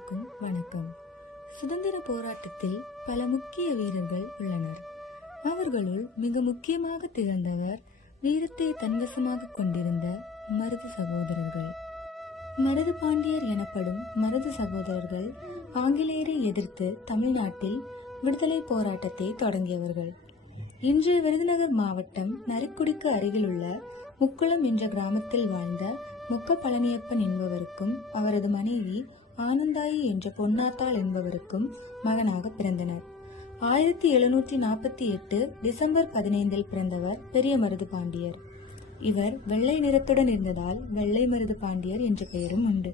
அனைவருக்கும் வணக்கம். சுதந்திர போராட்டத்தில் பல முக்கிய வீரர்கள் உள்ளனர். அவர்களுள் மிக முக்கியமாக திகழ்ந்தவர் வீரத்தை தன்வசமாக கொண்டிருந்த மருது சகோதரர்கள். மருது பாண்டியர் எனப்படும் மருது சகோதரர்கள் ஆங்கிலேயரை எதிர்த்து தமிழ்நாட்டில் விடுதலை போராட்டத்தை தொடங்கியவர்கள். இன்றைய விருதுநகர் மாவட்டம் நரிக்குடிக்கு அருகிலுள்ள முக்குளம் என்ற கிராமத்தில் வாழ்ந்த மொக்க பழனியப்பன் என்பவருக்கும் அவரது மனைவி ஆனந்தாயி என்ற பொன்னாத்தாள் என்பவருக்கும் மகனாக பிறந்தனர். 1748 டிசம்பர் 15 பிறந்தவர் பெரிய மருது பாண்டியர். இவர் வெள்ளை நிறத்துடன் இருந்ததால் வெள்ளை மருது பாண்டியர் என்ற பெயரும் உண்டு.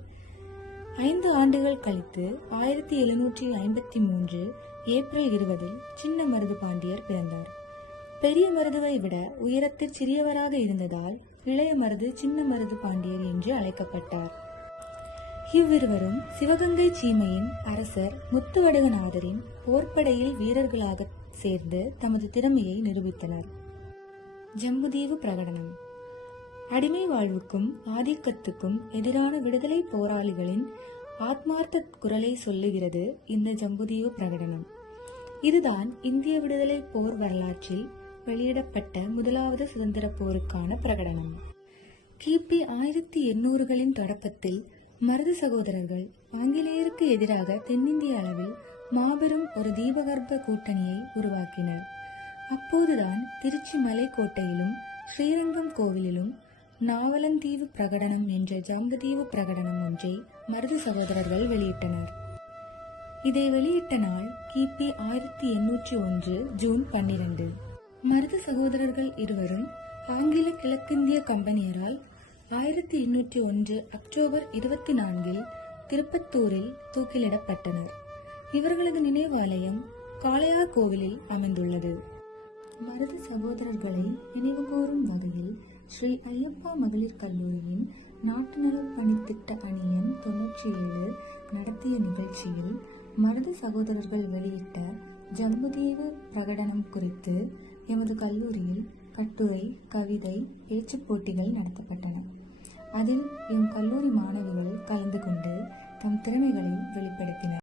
5 ஆண்டுகள் கழித்து 1753 ஏப்ரல் 20 சின்ன மருது பாண்டியர் பிறந்தார். பெரிய மருதுவை விட உயரத்தில் சிறியவராக இருந்ததால் இளைய மருது சின்ன மருது பாண்டியர் என்று அழைக்கப்பட்டார். இவ்விருவரும் சிவகங்கை சீமையின் அரசர் முத்துவடுகநாதரின் போர்ப்படையில் வீரர்களாக சேர்ந்து தமது திறமையை நிரூபித்தனர். ஜம்புதீவு பிரகடனம். அடிமை வாழ்வுக்கும் ஆதிக்கத்துக்கும் எதிரான விடுதலை போராளிகளின் ஆத்மார்த்த குரலை சொல்லுகிறது இந்த ஜம்புதீவு பிரகடனம். இதுதான் இந்திய விடுதலை போர் வரலாற்றில் வெளியிடப்பட்ட முதலாவது சுதந்திர போருக்கான பிரகடனம். கிபி 1800களின் தொடக்கத்தில் மருது சகோதரர்கள் ஆங்கிலேயருக்கு எதிராக தென்னிந்திய அளவில் மாபெரும் ஒரு தீபகற்ப கூட்டணியை உருவாக்கினர். அப்போதுதான் திருச்சி மலைக்கோட்டையிலும் ஸ்ரீரங்கம் கோவிலிலும் நாவலந்தீவு பிரகடனம் என்ற ஜம்புதீவு பிரகடனம் ஒன்றை மருது சகோதரர்கள் வெளியிட்டனர். இதை வெளியிட்ட நாள் கிபி 1801 ஜூன் 12. மருது சகோதரர்கள் இருவரும் ஆங்கில கிழக்கிந்திய கம்பெனியரால் 1801 அக்டோபர் 24 திருப்பத்தூரில் தூக்கிலிடப்பட்டனர். இவர்களது நினைவாலயம் காளையார் கோவிலில் அமைந்துள்ளது. மருது சகோதரர்களை நினைவுகூரும் வகையில் ஸ்ரீ ஐயப்பா மகளிர் கல்லூரியின் நாட்டு நல பணித்திட்ட அணியன் 97 நடத்திய நிகழ்ச்சியில் மருது சகோதரர்கள் வெளியிட்ட ஜம்புதீவு பிரகடனம் குறித்து எமது கல்லூரியில் கட்டுரை, கவிதை, பேச்சுப் போட்டிகள் நடத்தப்பட்டன. அதில் எம் கல்லூரி மாணவிகள் கலந்து கொண்டு தம் திறமைகளை வெளிப்படுத்தினர்.